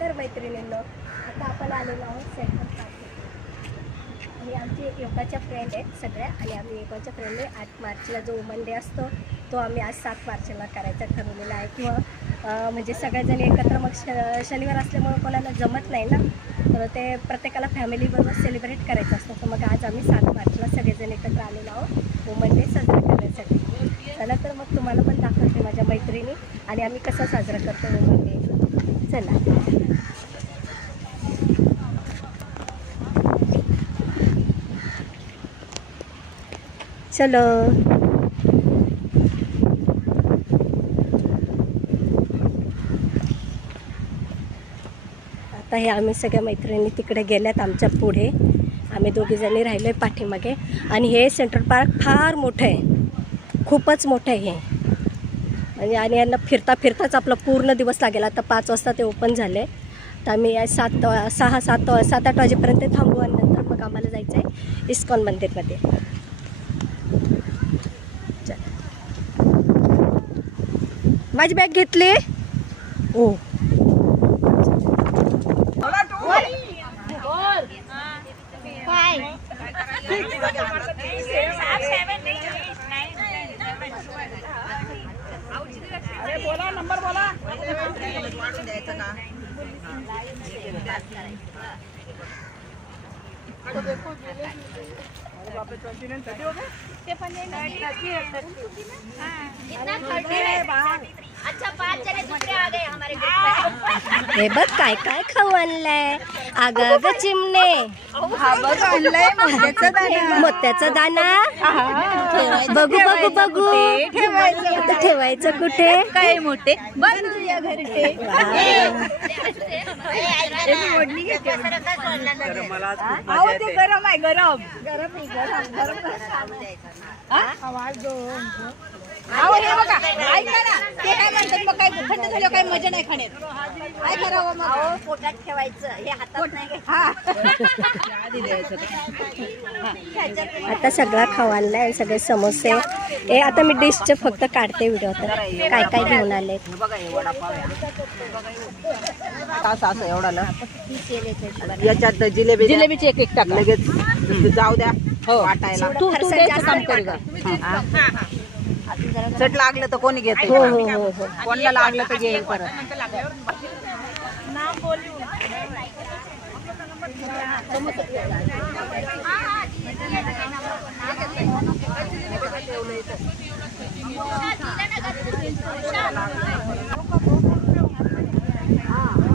नमस्कार मैत्रिणींनो, आता आपण आलेलो आहोत सेंटर पार्टी. आणि आमची एक योगाच्या फ्रेंड आहेत सगळ्या, आणि आम्ही योगाच्या फ्रेंडने 8 मार्चला जो वुमन डे असतो तो आम्ही आज 7 मार्चला करायचा ठरवलेला आहे. किंवा म्हणजे सगळेजण एकत्र, मग शनिवार असल्यामुळं कोणाला जमत नाही ना, तर ते प्रत्येकाला फॅमिलीबरोबर सेलिब्रेट करायचं असतं. तर मग आज आम्ही 7 मार्चला सगळेजण एकत्र आलेलो आहोत वुमन डे साजरा करण्यासाठी. चला तर मग तुम्हाला पण दाखवते माझ्या मैत्रिणी आणि आम्ही कसं साजरा करतो वुमन डे. चला चलो. आता हे आम्ही सगळ्या मैत्रिणी तिकडे गेल्यात आमच्या पुढे, आम्ही दोघीजणी राहिलो आहे पाठीमागे. आणि हे सेंट्रल पार्क फार मोठं आहे, खूपच मोठं आहे हे. आणि यांना फिरता फिरताच आपला पूर्ण दिवस लागेल. आता 5 वाजता ते ओपन झाले, तर आम्ही 7-8 वाजेपर्यंत थांबू आणि नंतर मग आम्हाला जायचं आहे इस्कॉन मंदिरमध्ये. माझी बॅग घेतली. ओ बोला, नंबर बोला. हे बघ काय काय खाऊ आणलंय. अगं ग चिमणे, मोत्याचा दाना. बघू बघू बघू, ठेवायचं कुठे? काय मोठे गरम आहे, गरम हे बघा. ऐका ना, ते काय म्हणतात मग, काय थंड झालं काय मजा नाही खाण्यात. काय करावं मग? पोटात ठेवायचं, हे हातात नाही. आता सगळा खाऊ आणलाय आणि सगळे समोसे. हे आता मी डिशचे फक्त काढते व्हिडिओ. तर काय काय घेऊन आले असं एवढा याच्यात जिलेबीची एक टाक लगेच. जाऊ द्या वाटायला. तू काम कर ग. चट लागलं तर कोणी घेत, कोणाला लागलं तर घे परत.